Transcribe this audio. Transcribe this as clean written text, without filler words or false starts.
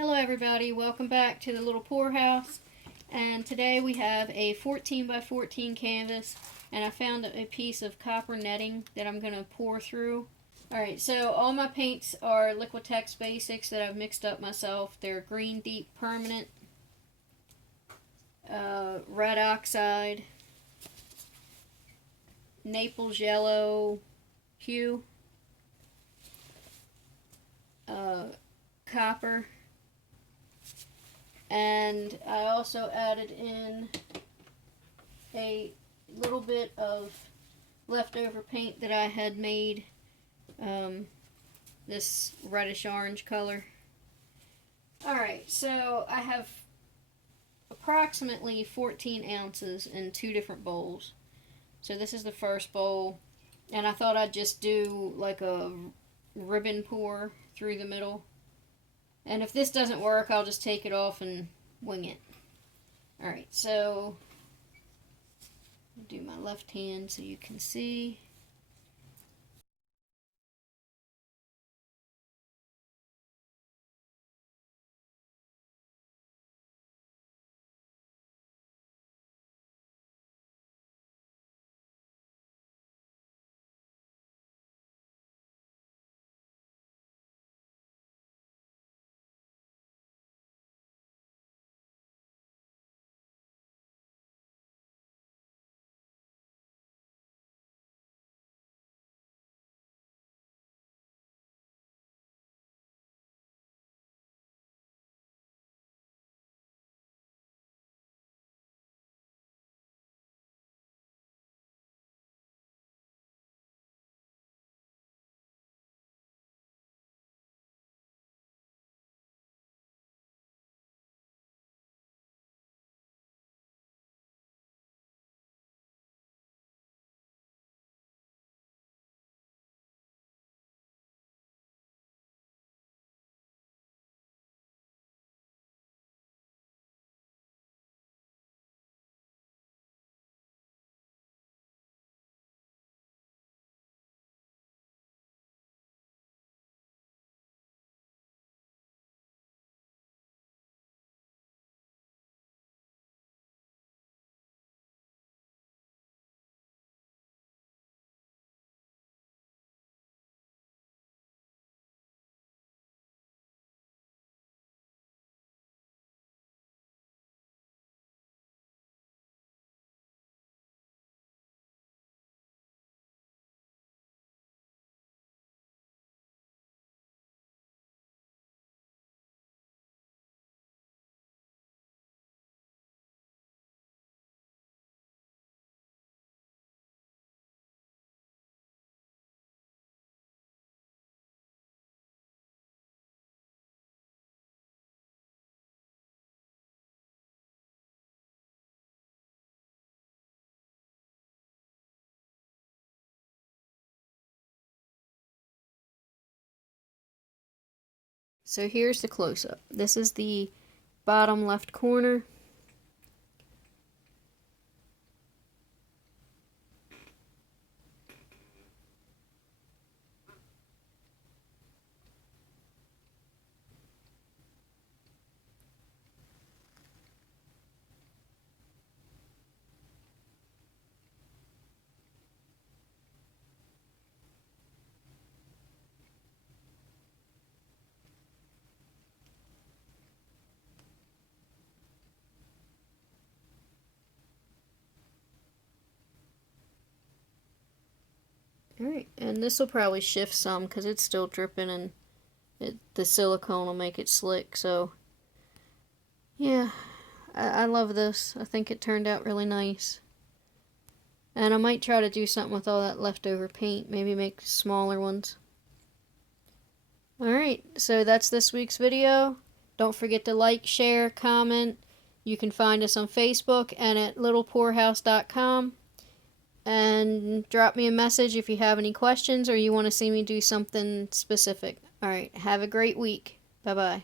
Hello everybody, welcome back to the Little Poorhouse, and today we have a 14 by 14 canvas, and I found a piece of copper netting that I'm going to pour through. Alright, so all my paints are Liquitex Basics that I've mixed up myself. They're Green Deep Permanent, Red Oxide, Naples Yellow Hue, Copper, and I also added in a little bit of leftover paint that I had made, this reddish orange color. Alright, so I have approximately 14 ounces in two different bowls. So this is the first bowl, and I thought I'd just do like a ribbon pour through the middle. And if this doesn't work, I'll just take it off and wing it. Alright, so I'll do my left hand so you can see. So here's the close-up. This is the bottom left corner. Alright, and this will probably shift some because it's still dripping, and the silicone will make it slick. So yeah, I love this. I think it turned out really nice. And I might try to do something with all that leftover paint. Maybe make smaller ones. Alright, so that's this week's video. Don't forget to like, share, comment. You can find us on Facebook and at littlepoorhouse.com. And drop me a message if you have any questions or you want to see me do something specific. Alright, have a great week. Bye-bye.